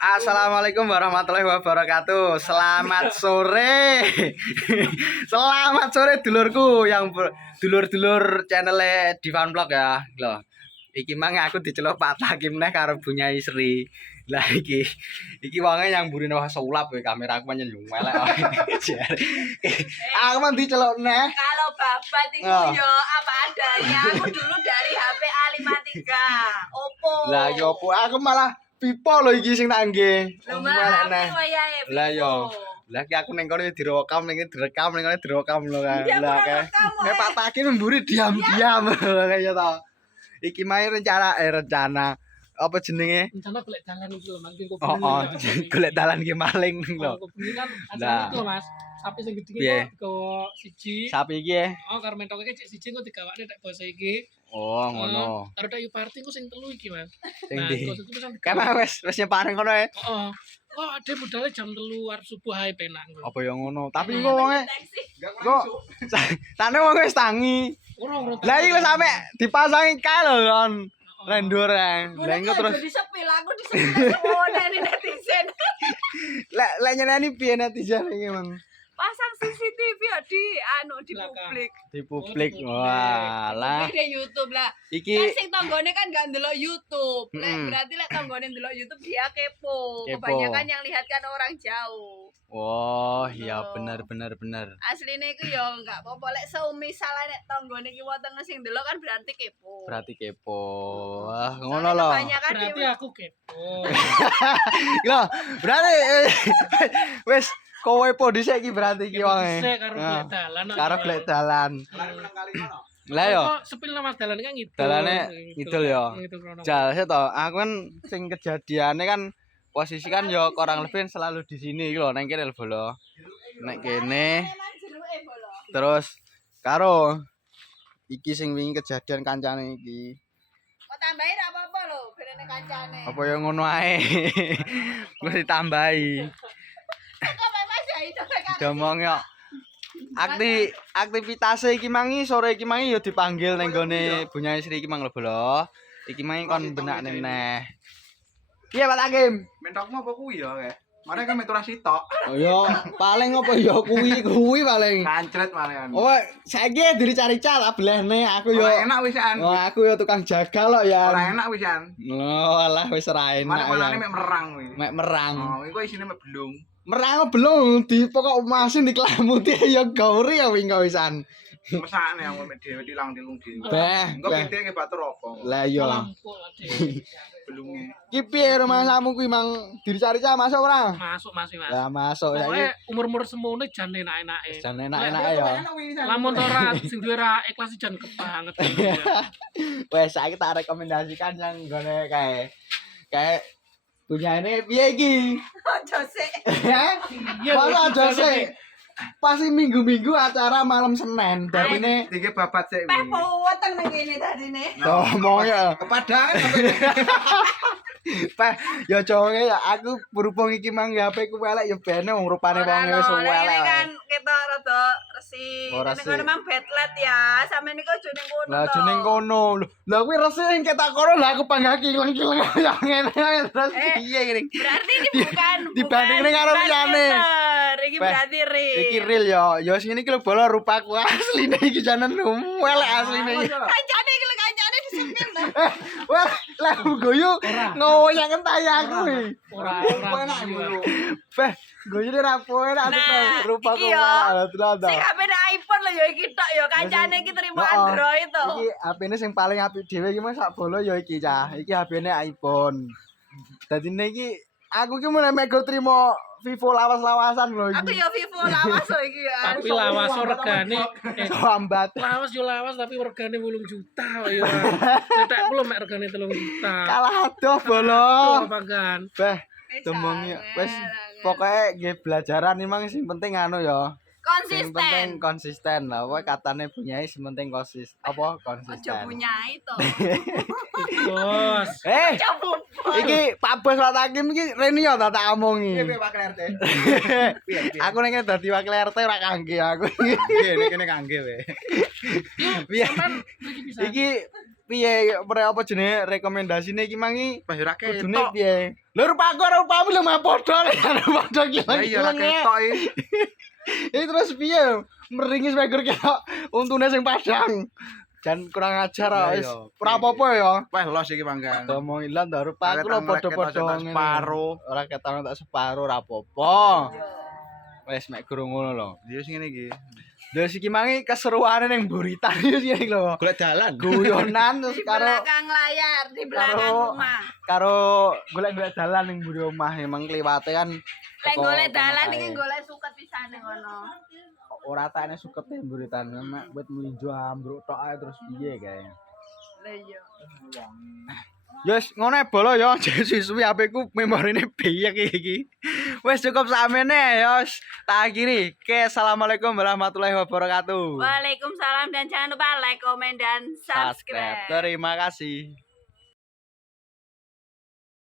Assalamualaikum warahmatullahi wabarakatuh. Selamat sore. Selamat sore dulurku yang dulur-dulur channel Divan Vlog ya. Loh. Iki mang aku diceluk Pak Takim neh karo Bunyai Sri. Lah iki wonge yang mburi nang sulap kowe kamera aku pancen yo elek. Aku mang diceluk neh. Kalau babat itu yo apa adanya. Aku dulu dari HP A53 Oppo. Lah yo Oppo aku malah Vivo lho iki sing tak nggih. Lho malah HP wayahe. Lah yo. Lah ki aku ning kono direkam ning direkam ning kono direkam lho kan. Lah kae Pak Takim mburi diam-diam kaya to. Iki mae rencana apa jenenge? Rencana golek dalan iki lho, Mas. Oh, golek dalan ki maling lho. Kebetulan acara itu, Mas. Sapi sing gedhe iki kok siji. Sapi iki. Oh, karo mentok iki siji kok digawakne nek basa iki. Oh, ngono. Karo dak party ku sing telu iki, Mas. Sing ndi? Nah, Karena wis nyeparing kono ae. Heeh. Kok ade modalnya jam 3 arep subuh ae penak kok. Apa ya ngono? Tapi kok wonge kok tane wong wis tangi. Lah iki wis sampe dipasangi kae lho kon. Rendur ae. Lah engko terus disepil aku disepil semua netizen. Lek nyeneni piye netizen iki, Mang? Pasang CCTV ya di publik. Di publik. Walah. Di YouTube lah. Iki kan sing tanggone kan gak ndelok YouTube. Berarti lek tanggone ndelok YouTube dia kepo. Kebanyakan yang lihat kan orang jauh. wah, iya bener. Asline iku ya enggak apa-apa lek semisale nek tanggone ki weteng sing ndelok kan berarti kepo. Berarti kepo. Wah, ngono lho. Berarti aku kepo. Lho, berarti wis kowe po dhisik iki berarti iki wae. Dhisik karo golek dalan. Karo golek dalan. Lah yo. Sepil Mas dalane kan ngidul. Dalane ngidul yo. Jal to, aku kan sing kejadiane kan posisi kan yo kurang lebih selalu di sini iki lho, nang kene lho bolo. Nek kene terus karo iki sing wingi kejadian kancane iki. Kok tambahi ra apa-apa lho, berene kancane. Apa yo ngono ae. Wis ditambahi. Kok Mas ya itu kan. Domong yo. Aktivitas iki mangi sore iki mangi yo dipanggil ning gone Bunyai Sri iki mang lho bolo. Iki mangi kon benak neh. Iya Pak Takim. Mentokmu apa kuwi ya kae? Mare kan metu sitok. Oh yo paling apa yo kuwi paling. Kancret malean. Oh saiki dicari-cari tak blehne aku yo. Ora enak wisan. Oh aku yo tukang jagal kok ya. Ora enak wisan. Oh alah wis ora enak. Mare mek merang kuwi. Mek merang. Oh, iku isine mek belung. Merang belum di pokok masin diklamuti ya gauri ya wingi wisan. Mesakne aku mek dhewe tilang-tilung dhewe. Beh, engko pitike batur apa? Lah iya. Belunge. Ki piye rumahmu kuwi mang dicari-cari masuk ora? Masuk Mas. Lah masuk Pokoke saiki. umur-umur semono jan enak-enake. Jan enak-enak ya. Lamun ora sing duwe ra ikhlas jan kebanget. Wes saiki tak rekomendasikan yang gone kae. Kayak punya ini piye iki? Ojo sik. Ya, aja sik. Pasti minggu-minggu acara malam Senin. Darine Iki babat sik Peh kuwi. weteng nang kene dadine. ngomong ya. Kepadaan Peh ya jonge ya aku berhubung iki mang HP ku elek ya bene wong rupane wonge wis Ini elek. kan kita rada resik. Oh, Ini resik. kan memang bedlet ya. Sampe niku aja ning kono. Lah to. jeneng kono lho. Lah kuwi resik ing ketak kono lah aku panggah kileng-kileng ya ngene terus piye iki. Berarti ini bukan Dibandingin karo liyane. Iki berarti real. Iki real ya. Ya sing iki lho bola rupaku asline iki janen elek asline. Kancane iki lho kancane disempil lho. Wah, lah guyu ngoyak entai aku iki. Ora enak ora. Beh, guyu ra poe ra Nah, rupaku iki yo. malah tenan. Sing HP iPhone lho ya iki tok ya kancane iki terima Android to. Iki HP-ne sing paling apik dhewe iki Mas sak bolo ya iki cah. Iki HP-ne iPhone. Dadine iki aku ki mulai mego trimo Vivo lawas-lawasan lho Aku iki. ya Vivo lawas lho iki ya. Tapi lawas regane Lambat. lawas yo lawas tapi regane 8 juta kok ya. Cetek kulo mek regane 3 juta. Kalah adoh bolo. Apa kan? Beh, temong wis pokoke nggih belajaran memang sing penting anu ya. Sing penting konsisten. konsisten lah. Pokoke katane Bunyai sing penting apa Ojo konsisten. punya itu. Bos. Coba. Iki Pak Bos Pak Takim iki rene ya tak omongi. piye Pak RT? Aku ning dadi wakil RT ora kangge aku. Piye kene kangge we. Piye? Sampean mriki bisa. Iki piye apa jenenge rekomendasine iki mangi Pas ora kudune ketok. piye? Lho rupaku lho mah padha padha Ya iya ora kileng-kileng. ketok iki. Terus piye? Meringis megur ketok untune sing padang. Jan kurang ajar Ya, wis. iya. Ora apa-apa ya. Wah los iki manggan. Ngomong ilang ta rupaku lho padha-padha ngene. separo. Ora ketok tak separo ora apa-apa. Yo. Wis mek guru ngono lho. Dia sing ngene iki. Terus iki mangi keseruane ning Buritan iki lho. Golek dalan. Guyonan terus Di karo belakang layar, di belakang karo- rumah. karo golek-golek dalan ning mburi omah emang kliwate kan Lek teko golek dalan kono iki kae. golek suket pisane ngono. Ora takne suket ning Buritan mek wit melinjo ambruk tok ae terus piye kae. Lah iya. Yes, ngono ae bolo ya, suwi HP-ku memorine biyek iki. Wis cukup sakmene ya, tak akhiri. Oke, assalamualaikum warahmatullahi wabarakatuh. Waalaikumsalam dan jangan lupa like, komen dan subscribe. Terima kasih.